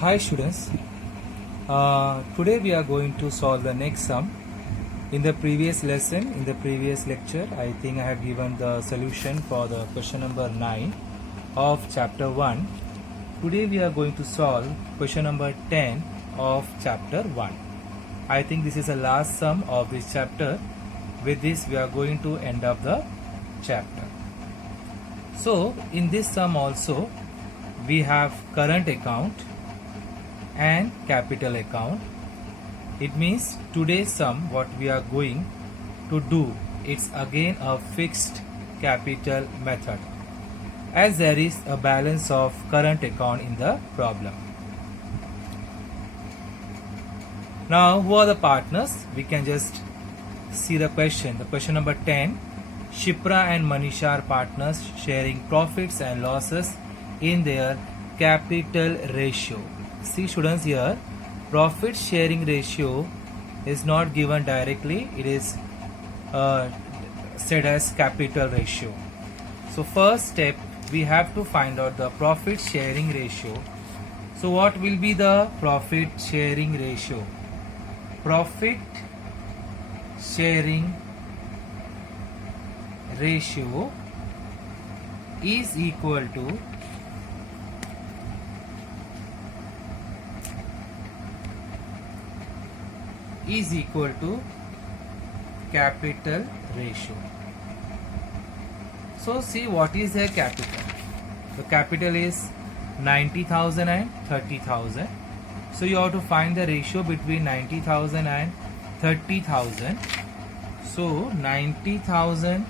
Hi students, today we are going to solve the next sum. In the previous lesson, in the previous lecture, I think I have given the solution for the question number 9 of chapter 1. Today we are going to solve question number 10 of chapter 1. I think this is the last sum of this chapter. With this we are going to end up the chapter. So in this sum also we have current account and capital account. It means today's sum what we are going to do, it's again a fixed capital method, as there is a balance of current account in the problem. Now who are the partners? We can just see the question. The question number 10, Shipra and Manisha are partners sharing profits and losses in their capital ratio. See students, here profit sharing ratio is not given directly, it is said as capital ratio. So first step, we have to find out the profit sharing ratio. So what will be the profit sharing ratio? Profit sharing ratio is equal to capital ratio. So see, what is the capital? The capital is 90,000 and 30,000. So you have to find the ratio between 90,000 and 30,000. So 90,000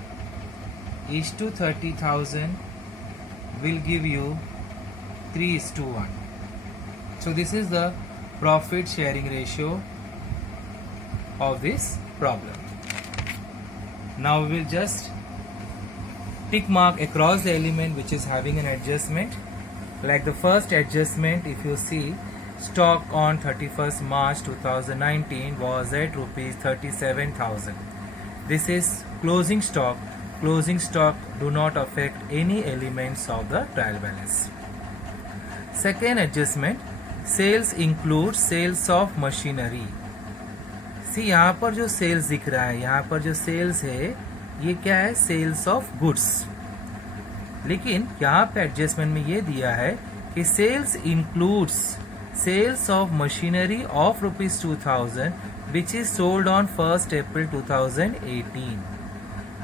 is to 30,000 will give you 3:1. So this is the profit sharing ratio of this problem. Now we will just tick mark across the element which is having an adjustment. Like the first adjustment, if you see, stock on 31st March 2019 was at rupees 37,000. This is closing stock. Closing stock do not affect any elements of the trial balance. Second adjustment, sales includes sales of machinery. सी यहाँ पर जो sales दिख रहा है, यहाँ पर जो sales है ये क्या है? Sales of goods. लेकिन यहाँ पे एडजस्टमेंट में ये दिया है कि sales includes sales of machinery of ₹2000 which is sold on 1 April 2018.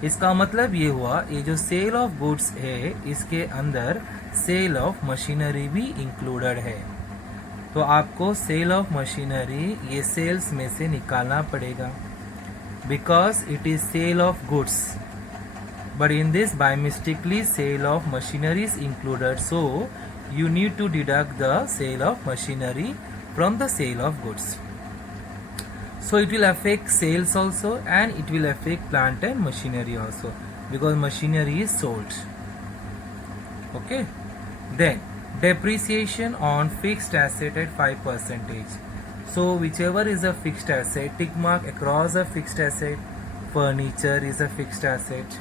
इसका मतलब ये हुआ, ये जो सेल ऑफ गुड्स है इसके अंदर सेल ऑफ मशीनरी भी इंक्लूडेड है. तो आपको सेल ऑफ मशीनरी ये सेल्स में से निकालना पड़ेगा, because it is sale of goods. But in this by mistakenly sale of machinery is included, so you need to deduct the sale of machinery from the sale of goods. So it will affect sales also and it will affect plant and machinery also, because machinery is sold. Okay. Then depreciation on fixed asset at 5%. So whichever is a fixed asset, tick mark across a fixed asset. Furniture is a fixed asset.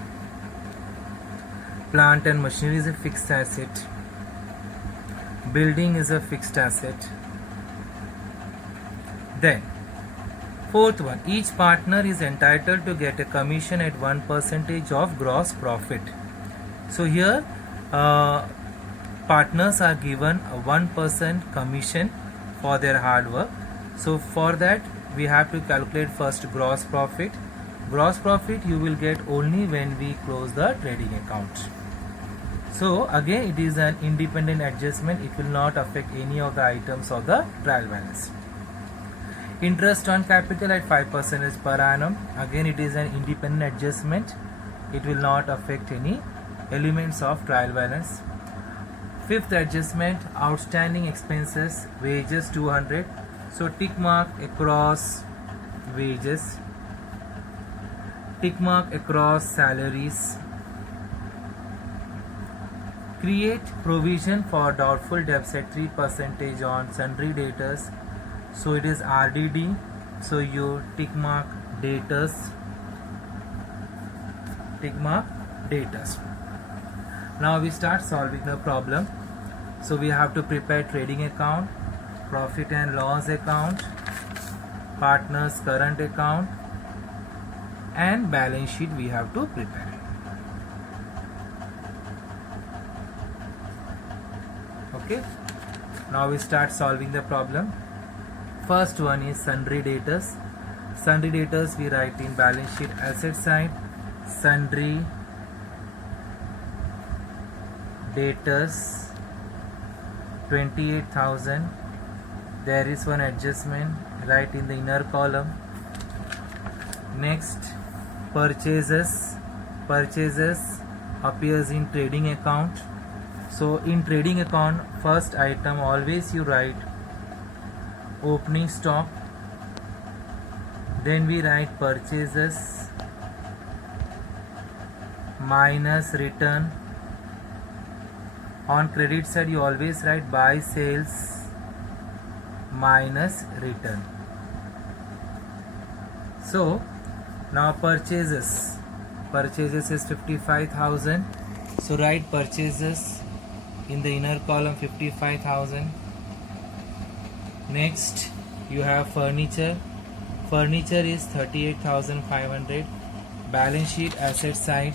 Plant and machinery is a fixed asset. Building is a fixed asset. Then fourth one, each partner is entitled to get a commission at 1% of gross profit. So here partners are given a 1% commission for their hard work. So for that we have to calculate first gross profit. Gross profit you will get only when we close the trading account. So again it is an independent adjustment, it will not affect any of the items of the trial balance. Interest on capital at 5% is per annum. Again it is an independent adjustment, it will not affect any elements of trial balance. Fifth adjustment, outstanding expenses, wages 200. So tick mark across wages, tick mark across salaries. Create provision for doubtful debts at 3% on sundry debtors. So it is RDD. So you tick mark debtors. Tick mark debtors. Now we start solving the problem. So we have to prepare trading account. profit and loss account, partners current account, and balance sheet we have to prepare. Okay, now we start solving the problem. First one is sundry debtors. Sundry debtors we write in balance sheet asset side. Sundry debtors 28,000. There is one adjustment right in the inner column. Next, purchases appears in trading account. So in trading account, first item always you write opening stock, then we write purchases minus return. On credit side you always write buy sales minus return. So now purchases is 55,000. So write purchases in the inner column 55,000. Next you have furniture is 38,500. Balance sheet asset side,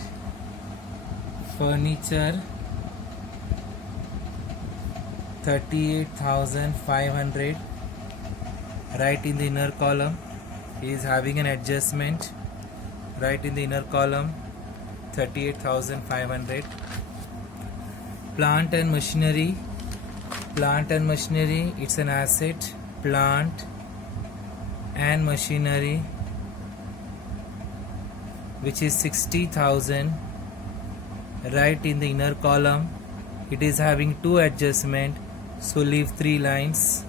furniture 38,500. Right in the inner column is having an adjustment. Right in the inner column 38,500. Plant and machinery, it's an asset. Plant and machinery, which is 60,000. Right in the inner column it is having two adjustment, so leave 3 lines.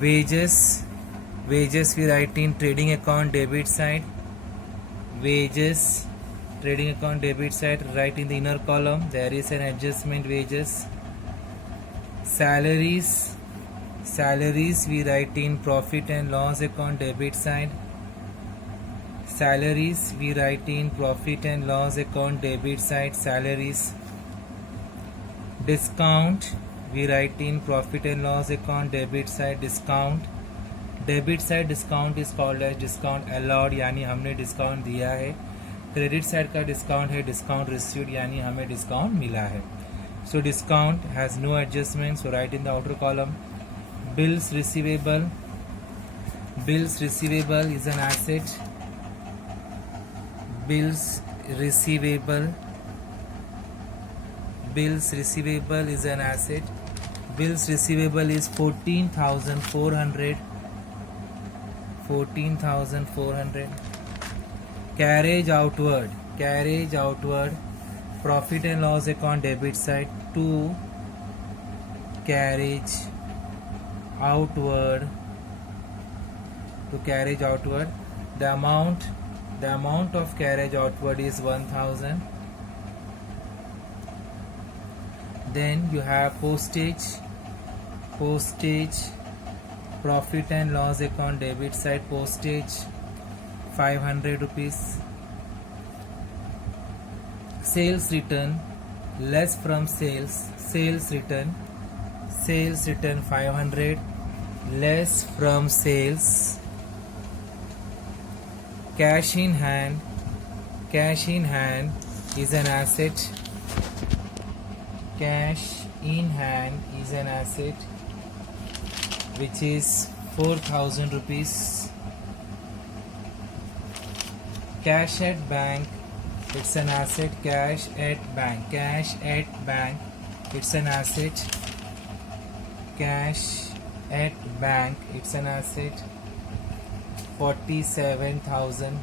Wages we write in trading account debit side. Wages, trading account debit side, right in the inner column there is an adjustment wages. Salaries we write in profit and loss account debit side. Salaries we write in profit and loss account debit side, salaries. Discount we write in profit and loss account debit side, discount. Debit side discount is called as discount allowed, यानी हमने discount दिया है. Credit side का discount है discount received, यानी हमें discount मिला है. So discount has no adjustment, so write in the outer column. Bills receivable is an asset. Bills receivable is an asset. Bills receivable is 14,400. Carriage outward, profit and loss account debit side to carriage outward. The amount of carriage outward is 1,000. Then you have postage, profit and loss account debit side, postage 500 rupees. Sales return less from sales return 500 less from sales. Cash in hand is an asset. Cash in hand is an asset which is 4,000 rupees. Cash at bank, it's an asset. Cash at bank, it's an asset. Cash at bank, it's an asset. 47,000.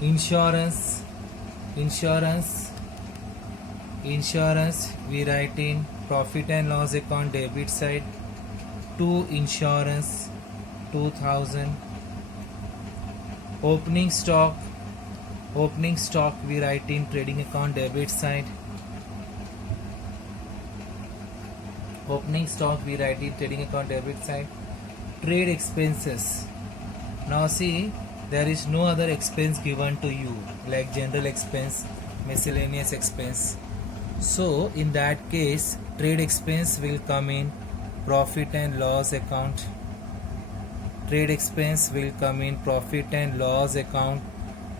Insurance, we write in profit and loss account debit side to insurance 2,000. Opening stock we write in trading account debit side. Trade expenses. Now see, there is no other expense given to you like general expense, miscellaneous expense. So in that case, trade expense will come in profit and loss account. Trade expense will come in profit and loss account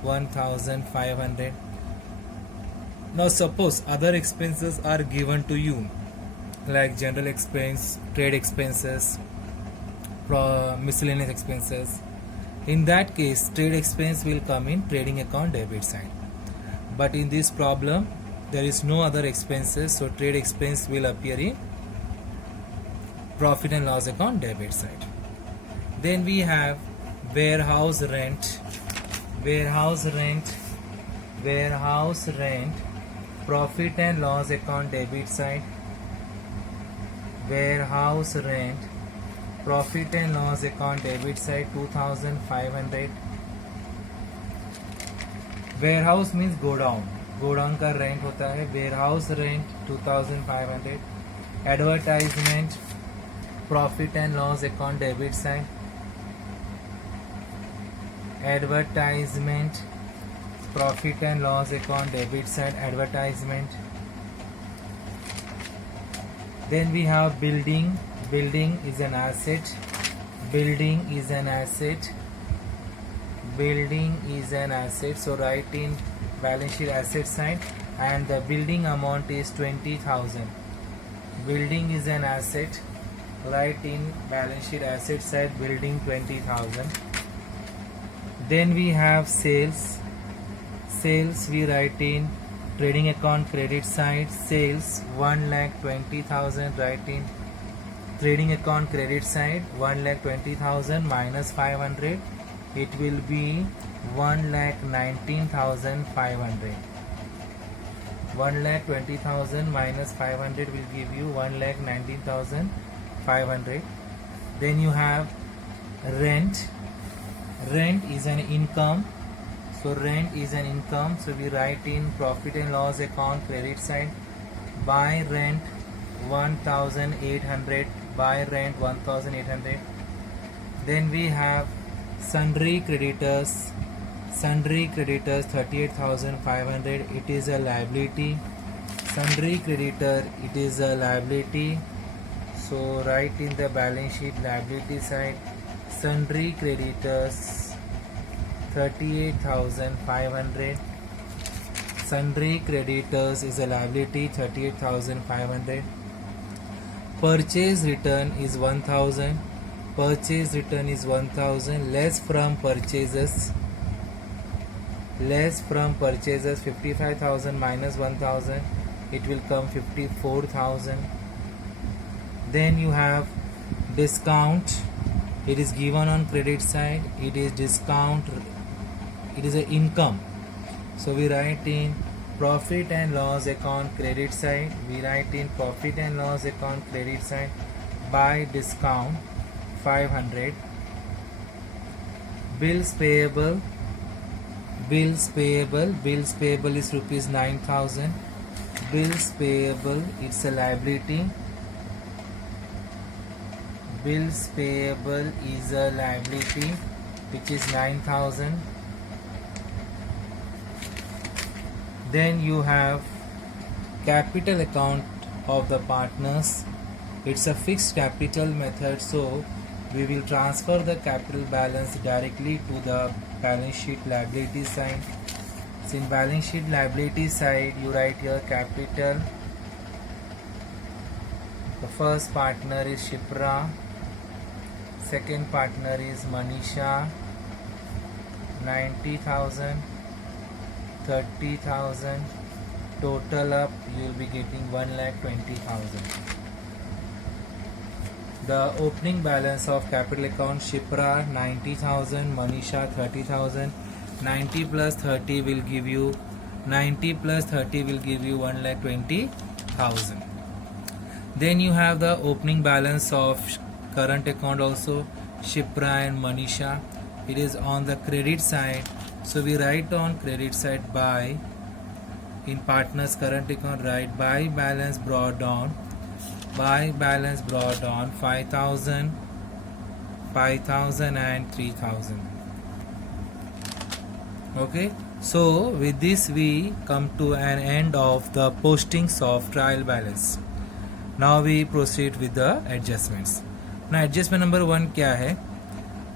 1500. Now suppose other expenses are given to you like general expense, trade expenses, miscellaneous expenses. In that case, trade expense will come in trading account debit side. But in this problem, there is no other expenses, so trade expense will appear in profit and loss account debit side. Then we have warehouse rent, warehouse rent, warehouse rent, profit and loss account debit side. Warehouse rent, profit and loss account debit side 2500. warehouse means godown, godown का rent होता है. warehouse rent 2500. advertisement, profit and loss account debit side. advertisement, profit and loss account debit side. advertisement. Then we have building. Building is an asset. Building is an asset. Building is an asset. So write in balance sheet asset side, and the building amount is 20,000. Building is an asset. Write in balance sheet asset side building 20,000. Then we have sales. Sales we write in trading account credit side. Sales 1,20,000. Write in trading account credit side 1,20,000 minus 500. It will be 1,19,500. 1,20,000 minus 500 will give you 1,19,500. Then you have rent. Rent is an income. So rent is an income. So we write in profit and loss account credit side. Buy rent 1,800. Buy rent 1,800. Then we have sundry creditors. Sundry creditors 38,500. It is a liability. Sundry creditor, it is a liability. So write in the balance sheet liability side. Sundry creditors 38,500. Sundry creditors is a liability 38,500. Purchase return is 1,000. Purchase return is 1,000. Less from purchases. Less from purchases 55,000 minus 1,000. It will come 54,000. Then you have discount. It is given on credit side. It is discount. It is an income. So we write in profit and loss account credit side. We write in profit and loss account credit side. By discount 500. Bills payable. Bills payable. Bills payable is rupees 9,000. Bills payable, it's a liability. Bills payable is a liability which is 9,000. Then you have capital account of the partners. It's a fixed capital method, so we will transfer the capital balance directly to the balance sheet liability side. So in balance sheet liability side, you write here capital. The first partner is Shipra. Second partner is Manisha. 90,000. 30,000. Total up, you will be getting 1,20,000. The opening balance of capital account Shipra 90,000, Manisha 30,000. 90 plus 30 will give you 1,20,000. Then you have the opening balance of current account also Shipra and Manisha. It is on the credit side, so we write on credit side by. In partners current account, write by balance brought down. By balance brought on 5,000, 5,000 and 3,000. Okay, So with this we come to an end of the postings of trial balance. Now we proceed with the adjustments. Now adjustment number 1 क्या है?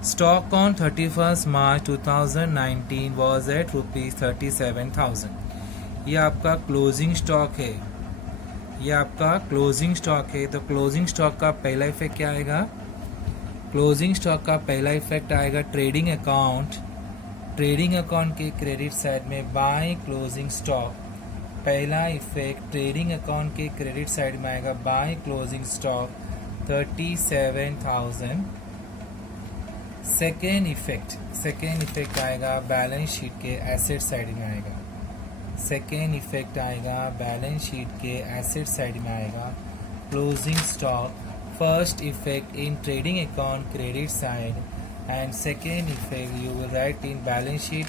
Stock on 31st March 2019 was at rupees 37,000. ये आपका closing stock है. ये आपका closing stock है. तो closing stock का पहला इफेक्ट क्या आएगा? क्लोजिंग स्टॉक का पहला इफेक्ट आएगा ट्रेडिंग अकाउंट. ट्रेडिंग अकाउंट के क्रेडिट साइड में बाय क्लोजिंग स्टॉक. पहला इफेक्ट ट्रेडिंग अकाउंट के क्रेडिट साइड में आएगा by closing stock 37,000. Second effect आएगा बैलेंस शीट के एसेट साइड में आएगा. सेकेंड इफेक्ट आएगा बैलेंस शीट के एसेट साइड में आएगा closing stock. First effect in trading account credit side and second effect you will write in balance sheet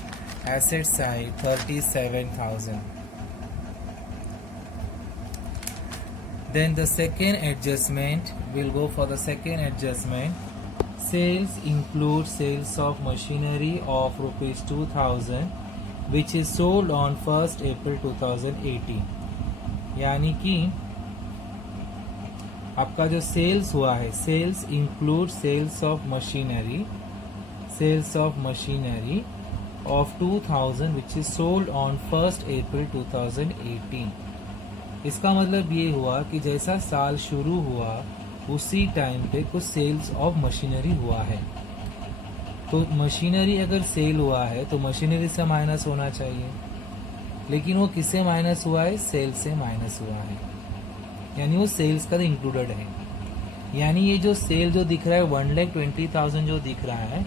asset side 37,000. Then the second adjustment, we'll go for the second adjustment. Sales include sales of machinery of rupees 2,000 which is sold on 1st April 2018. यानी कि आपका जो sales हुआ है, sales include sales of machinery of 2,000 which is sold on 1st April 2018. इसका मतलब ये हुआ कि जैसा साल शुरू हुआ उसी टाइम पे कुछ सेल्स ऑफ मशीनरी हुआ है. तो मशीनरी अगर सेल हुआ है तो मशीनरी से माइनस होना चाहिए, लेकिन वो किससे माइनस हुआ है? सेल से माइनस हुआ है, यानी वो सेल्स का इंक्लूडेड है. यानी ये जो सेल जो दिख रहा है 1,20,000 जो दिख रहा है,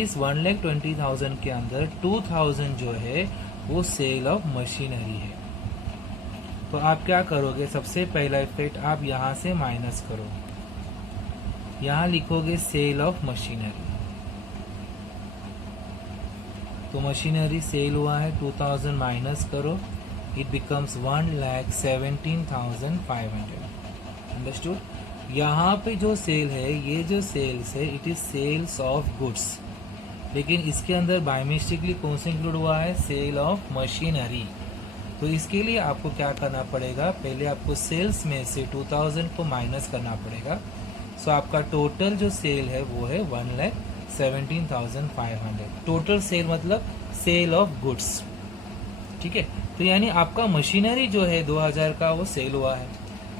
इस 1,20,000 के अंदर 2,000 जो है वो सेल ऑफ मशीनरी है. तो आप क्या करोगे? सबसे पहला इफेक्ट आप यहाँ से माइनस करो. यहाँ लिखोगे सेल ऑफ मशीनरी. तो मशीनरी सेल हुआ है, 2,000 माइनस करो, इट बिकम्स 1,17,500. अंडरस्टूड? यहाँ पे जो सेल है, ये जो सेल्स है, it is sales of goods, लेकिन इसके अंदर बाय मिस्टेकली कौन सा इंक्लूड हुआ है? Sale of machinery. तो इसके लिए आपको क्या करना पड़ेगा? पहले आपको सेल्स में से 2,000 को माइनस करना पड़ेगा. सो आपका टोटल जो सेल है वो है 1,17,500. टोटल सेल मतलब सेल ऑफ गुड्स. ठीक है? तो यानी आपका मशीनरी जो है 2,000 का वो सेल हुआ है,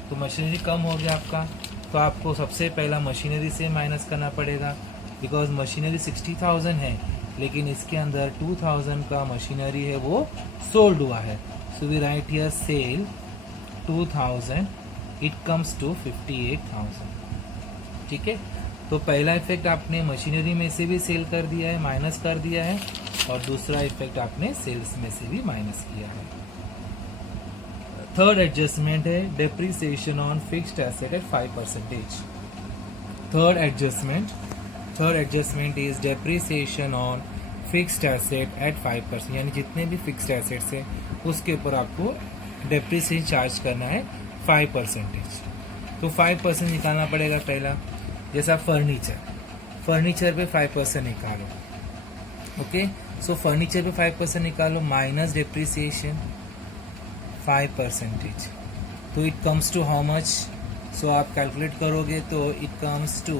तो मशीनरी कम हो गया आपका. तो आपको सबसे पहला मशीनरी से माइनस करना पड़ेगा, बिकॉज मशीनरी 60,000 है, लेकिन इसके अंदर 2,000 का मशीनरी है वो सोल्ड हुआ है. So we write here sale 2,000, it comes to 58,000. ठीक है? तो पहला इफेक्ट आपने मशीनरी में से भी सेल कर दिया है, माइनस कर दिया है, और दूसरा इफेक्ट आपने सेल्स में से भी माइनस किया है. थर्ड एडजस्टमेंट है depreciation on fixed asset eight 5%. Third adjustment is depreciation on fixed asset eight 5%. यानी जितने भी फिक्स्ड एसेट्स है उसके ऊपर आपको डेप्रिसिएशन चार्ज करना है 5%. तो 5% निकालना पड़ेगा पहला. जैसा फर्नीचर पे 5% निकालो. ओके, सो फर्नीचर पे 5% निकालो, माइनस डेप्रिसिएशन 5%. तो it comes to how much? So आप कैलकुलेट करोगे तो इट कम्स टू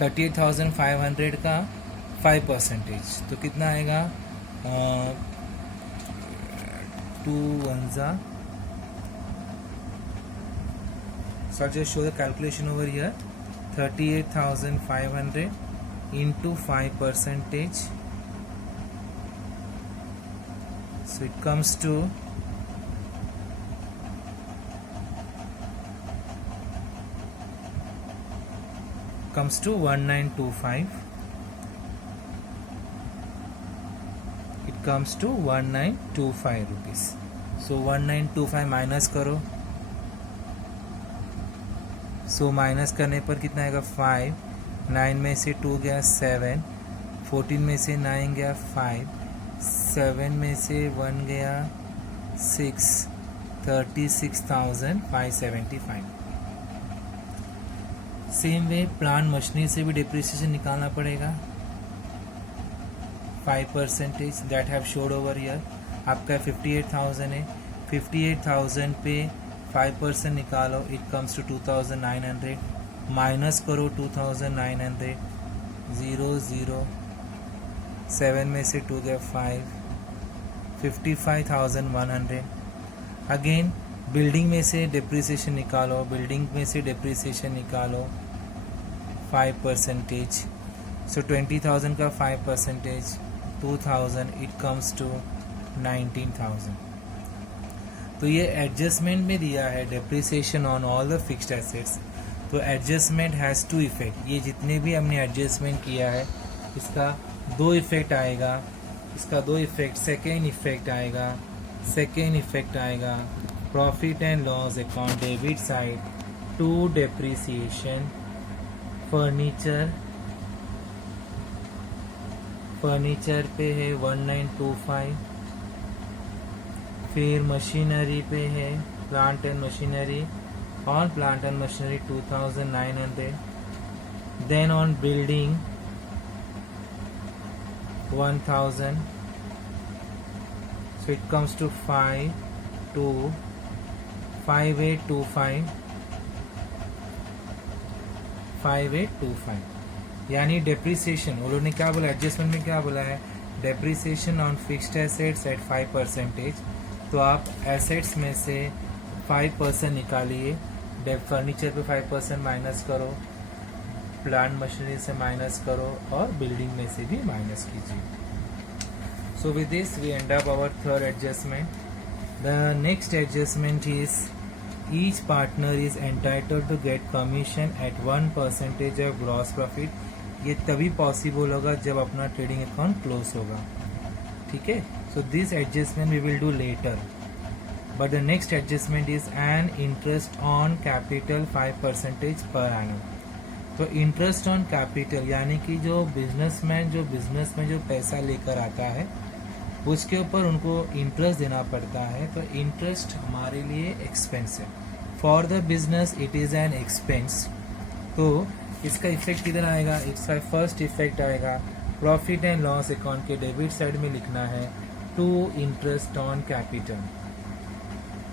38,500 का 5%. तो कितना आएगा? 2 1 जा. So I'll just show the calculation over here. 38,500 into 5%. So it comes to 1925. It comes to 1925 rupees. So 1925 minus करो. सो माइनस करने पर कितना आएगा? 5. 9 में से 2 गया 7. 14 में से 9 गया 5. 7 में से 1 गया 6. 36,575. सेम वे प्लांट मशीनरी से भी डिप्रिसिएशन निकालना पड़ेगा. 5% that have showed over here. आपका 58,000 है, 58,000 पे 5% निकालो, इट कम्स टू 2,900, माइनस करो 2,900, 0 0 7 में से 2 गया 5, 55,100। अगेन बिल्डिंग में से डिप्रिसिएशन निकालो, बिल्डिंग में से डिप्रिसिएशन निकालो 5%। सो 20,000 का 5%, 2,000, इट कम्स टू 19,000। तो ये एडजस्टमेंट में दिया है depreciation on all the fixed assets. तो एडजस्टमेंट हैज़ टू इफेक्ट। ये जितने भी हमने एडजस्टमेंट किया है इसका 2 इफेक्ट आएगा, इसका 2 इफेक्ट। सेकेंड इफेक्ट आएगा, सेकेंड इफेक्ट आएगा profit and loss account debit side to depreciation. Furniture पे है 1925, फिर मशीनरी पे है plant and machinery, on plant and machinery 2,900, then on building 1,000, so it comes to 5825, यानी डेप्रिसिएशन। वो लोग ने क्या बोला एडजस्टमेंट में, क्या बोला है depreciation on fixed assets at 5%। तो आप एसेट्स में से 5% निकालिए, फर्नीचर पे 5% माइनस करो, प्लांट मशीनरी से माइनस करो और बिल्डिंग में से भी माइनस कीजिए। So with this we end up our third adjustment. The next adjustment is each partner is entitled to get commission at 1% of gross profit. ये तभी पॉसिबल होगा जब अपना ट्रेडिंग अकाउंट क्लोज होगा, ठीक है। So this adjustment we will do later, but the next adjustment is an interest on capital 5% per annum. तो interest on capital यानी कि जो बिजनेस में जो पैसा लेकर आता है उसके ऊपर उनको इंटरेस्ट देना पड़ता है। तो इंटरेस्ट हमारे लिए एक्सपेंस है, for the business it is an expense. तो इसका इफेक्ट किधर आएगा, इसका फर्स्ट इफेक्ट आएगा प्रॉफिट एंड लॉस अकाउंट के डेबिट साइड में लिखना है to interest on capital.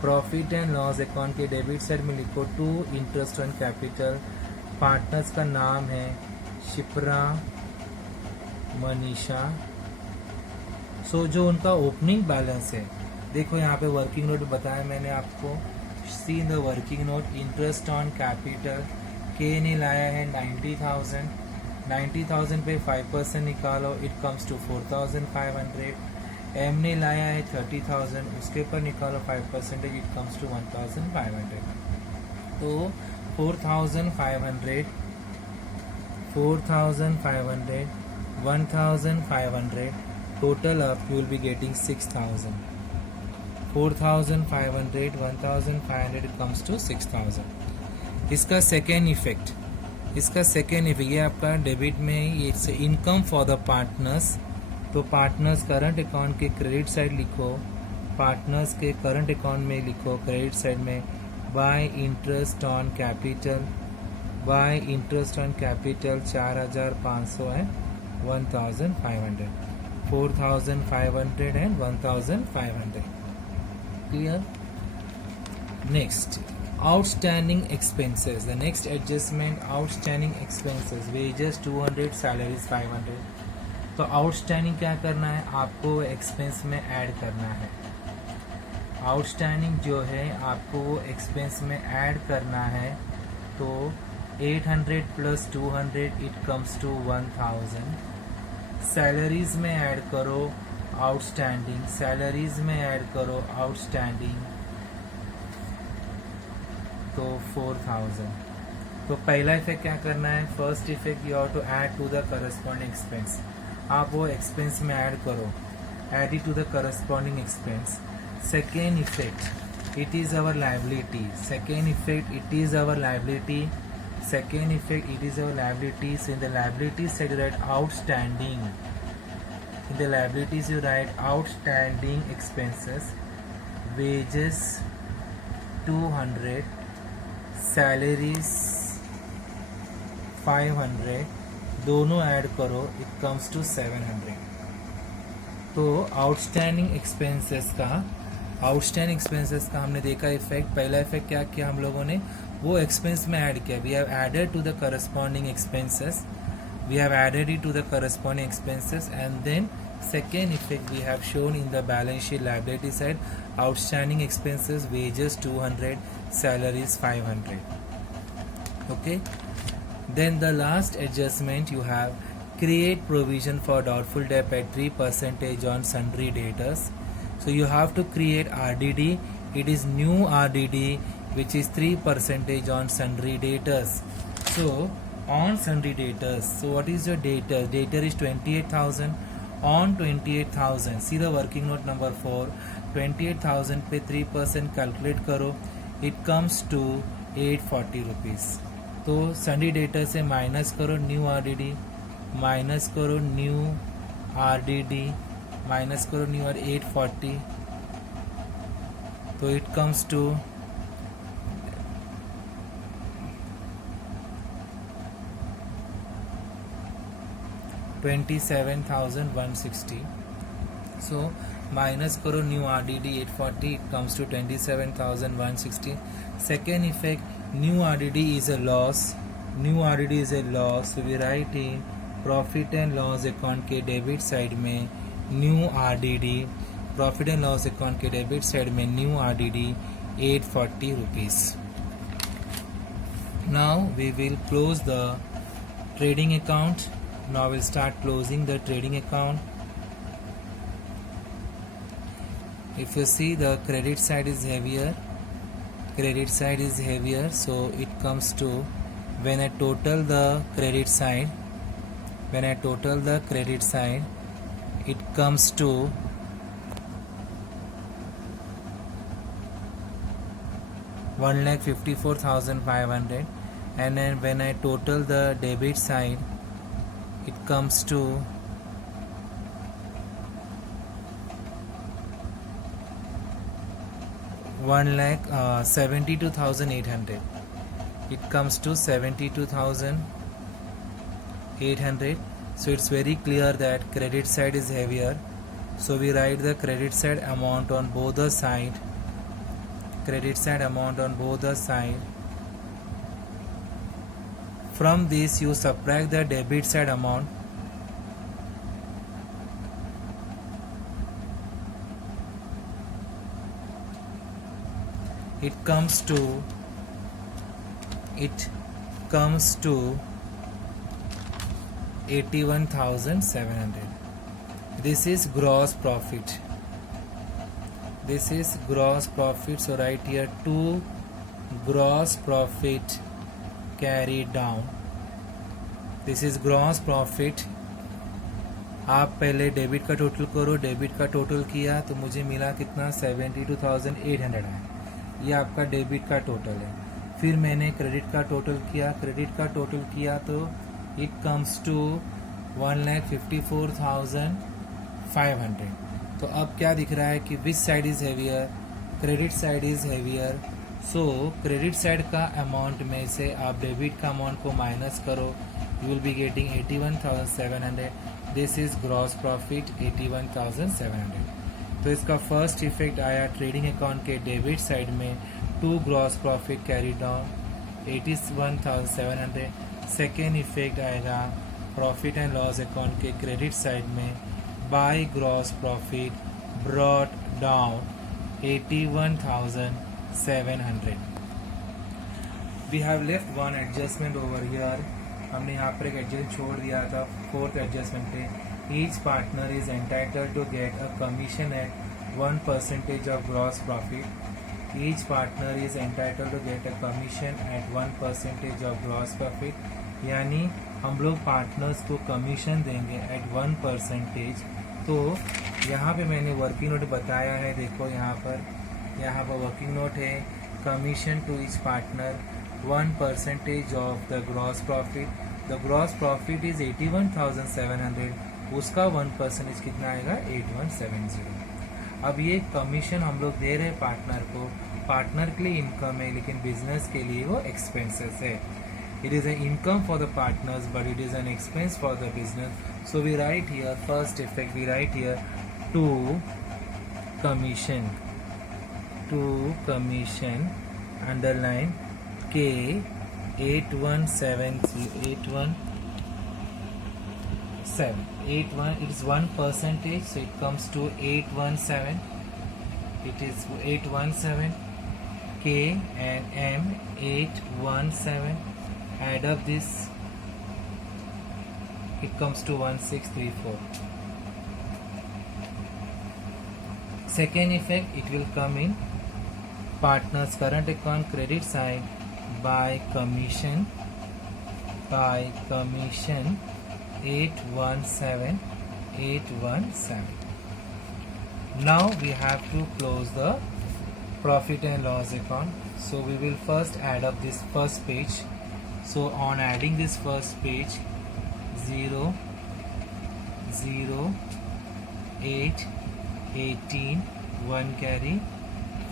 Profit and loss account के डेबिट साइड में लिखो to interest on capital. Partners का नाम है शिप्रा, मनीषा। सो जो उनका ओपनिंग बैलेंस है, देखो यहाँ पे वर्किंग नोट बताया मैंने आपको, see in the working note interest on capital के ने लाया है 90,000, 90,000 पे 5% निकालो, इट कम्स टू 4,500। एम ने लाया है 30,000, उसके ऊपर निकालो 5%, इट कम्स टू 1,500। तो 4,500, 1,500, total up you will be getting 6,000. 4,500, 1,500 comes to 6,000. इसका सेकेंड इफेक्ट, ये आपका डेबिट में ये इनकम फॉर द पार्टनर्स। तो पार्टनर्स करंट अकाउंट के क्रेडिट साइड लिखो, पार्टनर्स के करंट अकाउंट में लिखो क्रेडिट साइड में बाय इंटरेस्ट ऑन कैपिटल, 4,500 है 1,500, 4,500 and 1,500। Clear. Next outstanding expenses, the next adjustment outstanding expenses, wages 200, salaries 500। तो आउटस्टैंडिंग क्या करना है, आपको एक्सपेंस में ऐड करना है। आउटस्टैंडिंग जो है आपको वो एक्सपेंस में ऐड करना है। तो 800 plus 200 it comes to 1,000। Salaries में ऐड करो आउटस्टैंडिंग, सैलरीज में ऐड करो आउटस्टैंडिंग, तो 4,000। तो पहला इफेक्ट क्या करना है, first effect you have to add to the corresponding expense. आप वो एक्सपेंस में ऐड करो, add it to the corresponding expense. Second effect, it is our liability. Second effect, it is our liability. Second effect, it is our liabilities. In the liabilities side you write outstanding. In the liabilities you write outstanding expenses. Wages 200, salaries 500, दोनों add करो, it comes to 700. तो outstanding expenses का हमने देखा effect. पहला effect क्या किया हम लोगों ने, वो एक्सपेंस में ऐड किया. We have added to the corresponding expenses, and then second effect we have shown in the balance sheet liability side, outstanding expenses, wages 200, salaries 500. Okay, then the last adjustment you have, create provision for doubtful debt at 3% on sundry debtors. So you have to create RDD. It is new RDD which is 3% on sundry debtors. So on sundry debtors, so what is your debtor? Debtor is 28,000. On 28,000, see the working note number 4, 28,000 पे 3% calculate करो, it comes to 840 rupees. तो sundry debtor से minus करो new RDD, minus करो new RDD, minus करो new R 840, तो it comes to 27,160. So minus करो new RDD 840, it comes to 27,160. Second effect, new RDD is a loss. So we write in profit and loss account के debit side में new RDD, profit and loss account के debit side में new RDD 840 rupees. Now we will close the trading account. Now we'll start closing the trading account. If you see, the credit side is heavier, so it comes to, when I total the credit side, it comes to 1,54,500, and then when I total the debit side, it comes to 1,72,800. It comes to 72,800. So it's very clear that credit side is heavier. So we write the credit side amount on both the side. From this you subtract the debit side amount. It comes to 81,700. This is gross profit. So right here 2 gross profit carried down. This is gross profit. आप पहले debit का total करो, debit का total किया तो मुझे मिला कितना, 72,800 आया. ये आपका डेबिट का टोटल है. फिर मैंने क्रेडिट का टोटल किया तो इट कम्स टू 1,54,500. तो अब क्या दिख रहा है कि which side is heavier, credit side is heavier. So credit side का अमाउंट में से आप डेबिट का अमाउंट को माइनस करो, you will be getting 81,700. This is gross profit 81,700. तो इसका फर्स्ट इफेक्ट आया ट्रेडिंग अकाउंट के डेबिट साइड में, 2 gross profit carry down 81,700. Second effect आएगा प्रॉफिट एंड लॉस अकाउंट के क्रेडिट साइड में, by gross profit brought down 81,700. We have left one adjustment over here. हमने यहाँ पर एक एडजस्टमेंट छोड़ दिया था. फोर्थ एडजस्टमेंट पे, each partner is entitled to get a commission at 1% of gross profit. Each partner is entitled to get a commission at 1% of gross profit. यानी हम लोग पार्टनर्स को कमीशन देंगे एट 1%. तो यहाँ पे मैंने वर्किंग नोट बताया है. देखो यहाँ पर वर्किंग नोट है, commission to each partner 1% of the gross profit. The gross profit is 81,700. उसका 1% कितना आएगा, 8170. अब ये कमीशन हम लोग दे रहे हैं पार्टनर को. पार्टनर के लिए इनकम है, लेकिन बिजनेस के लिए वो एक्सपेंसेस है. It is an income for the partners but it is an expense for the business. So we write here first effect, we write here to commission, underline K 8173 it is 1%, so it comes to 817. It is 817. K and M 817. Add up this, it comes to 1634. Second effect, it will come in partner's current account credit side by commission 817. Now we have to close the profit and loss account. So we will first add up this first page. So on adding this first page, 0 0 8 18 1 carry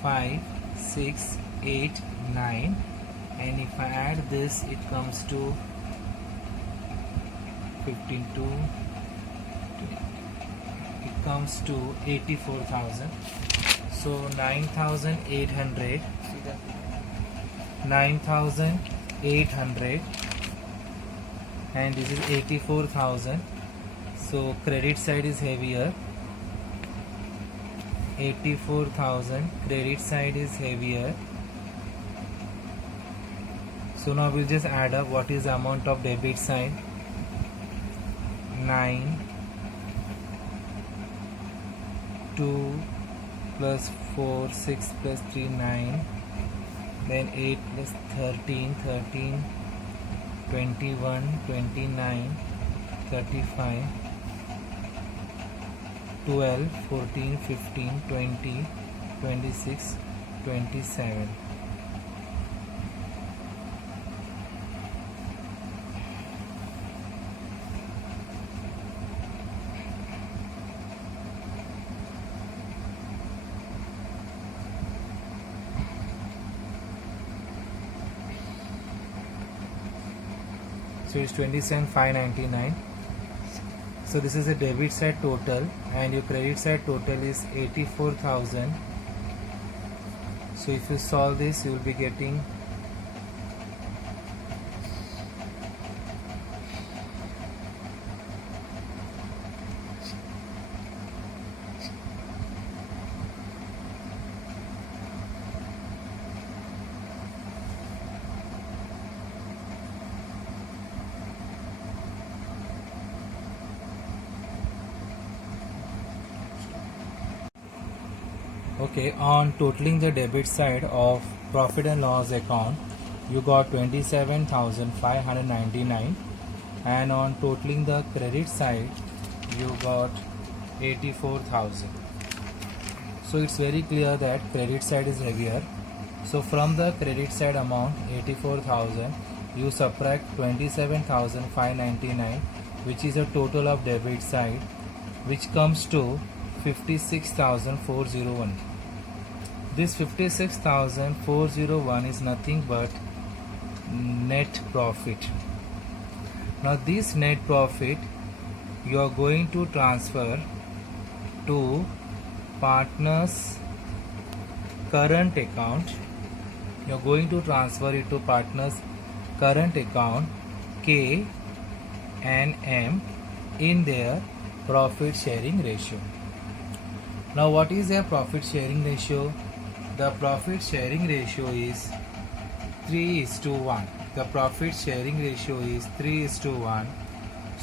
5 6 8 9, and if I add this, it comes to 15 2, it comes to 84,000. So 9,800 and this is 84,000. So credit side is heavier. 84,000 credit side is heavier. So now we'll just add up what is the amount of debit side. 9 2 plus 4 6 plus 3 9, then 8 plus 13 21 29 35 12 14 15 20 26 27. So it's 27,599. So this is a debit side total, and your credit side total is 84,000. So if you solve this, you will be getting okay. On totaling the debit side of profit and loss account, you got 27,599, and on totaling the credit side, you got 84,000. So it's very clear that credit side is heavier. So from the credit side amount 84,000, you subtract 27,599, which is a total of debit side, which comes to 56,401. This 56,401 is nothing but net profit. Now this net profit you are going to transfer to partner's current account. You are going to transfer it to partner's current account K and M in their profit sharing ratio. Now what is their profit sharing ratio? The profit sharing ratio is 3:1. The profit sharing ratio is 3:1.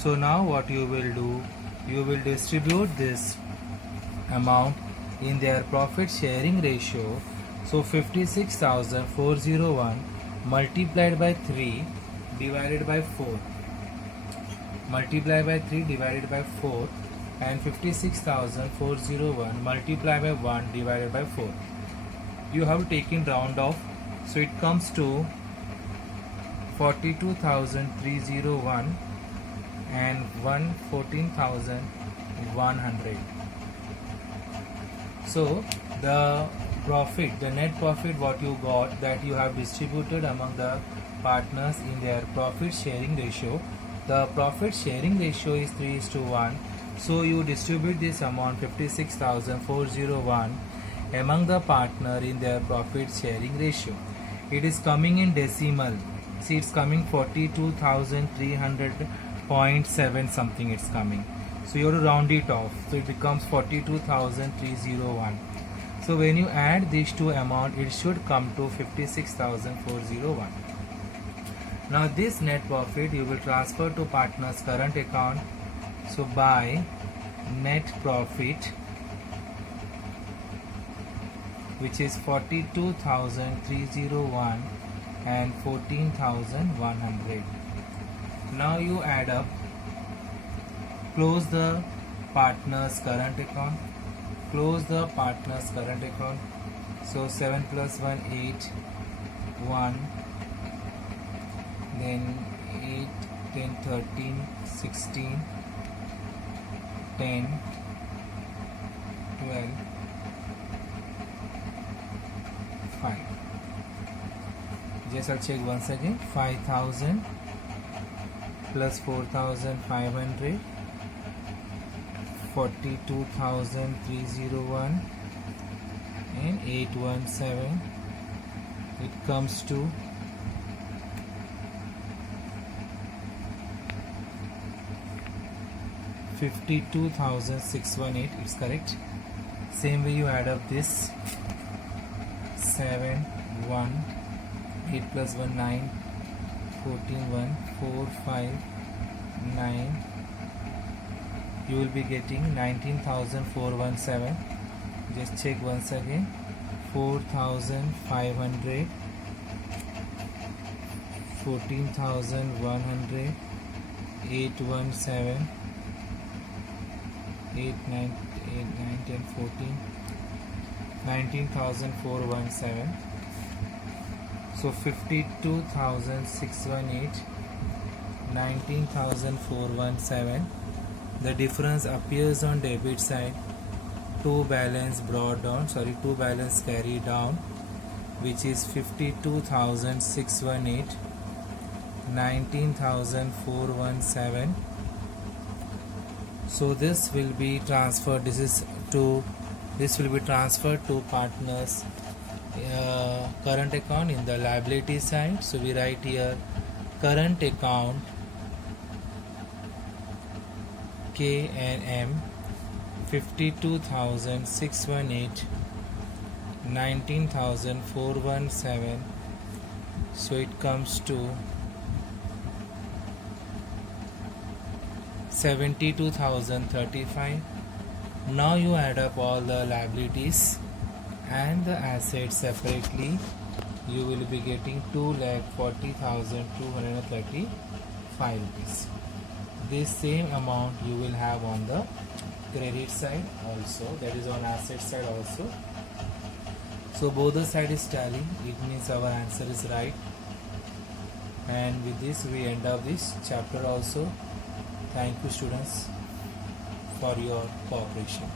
So now what you will do, you will distribute this amount in their profit sharing ratio. So 56,401 multiplied by 3 divided by 4. Multiply by 3 divided by 4, and 56,401 multiplied by 1 divided by 4. You have taken round off, so it comes to 42,301 and 14,100. So the profit, the net profit what you got, that you have distributed among the partners in their profit sharing ratio. The profit sharing ratio is 3:1, So you distribute this amount 56,401 among the partner in their profit sharing ratio. It is coming in decimal. See, it's coming 42,300.7 something. It's coming. So you have to round it off. So it becomes 42,301. So when you add these two amount, it should come to 56,401. Now this net profit you will transfer to partner's current account. So by net profit, which is 42,301 and 14,100. Now you add up, close the partner's current account, close the partner's current account. So 7 plus 1, 8, 1, then 8, 10, 13, 16, 10, 12, 5. Just I'll check once again. 5,000 plus 4,500, 42,301 and 817. It comes to 52,618. It's correct. Same way you add up this 7, 1, 8 plus 1, 9, 14, 1, 4, 5, 9. You will be getting 19,417. Just check once again. 4,500, 14,100, 817, 8, 9, 10, 14, 19,417. So 52,618, 19,417. The difference appears on debit side. Two balance brought down, two balance carried down, which is 52,618, 19,417. So this will be transferred. This will be transferred to partners current account in the liability side. So we write here current account K&M 52,618, 19,417. So it comes to 72,035. Now you add up all the liabilities and the assets separately. You will be getting 2,40,235 rupees. This same amount you will have on the credit side also, that is on asset side also. So both the side is tally. It means our answer is right. And with this we end up this chapter also. Thank you students for your cooperation.